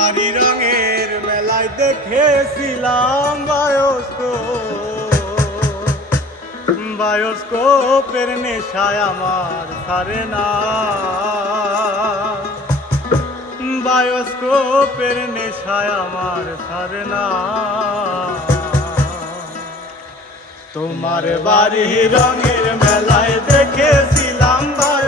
তোমারই রঙের মেলায় দেখেছিলাম বায়োস্কোপ। পেরনে নেশায় আমার সারে না। বায়োস্কোপের নেশায় আমার সারে না। তোমার বাড়ি রঙের মেলায় দেখেছিলাম বা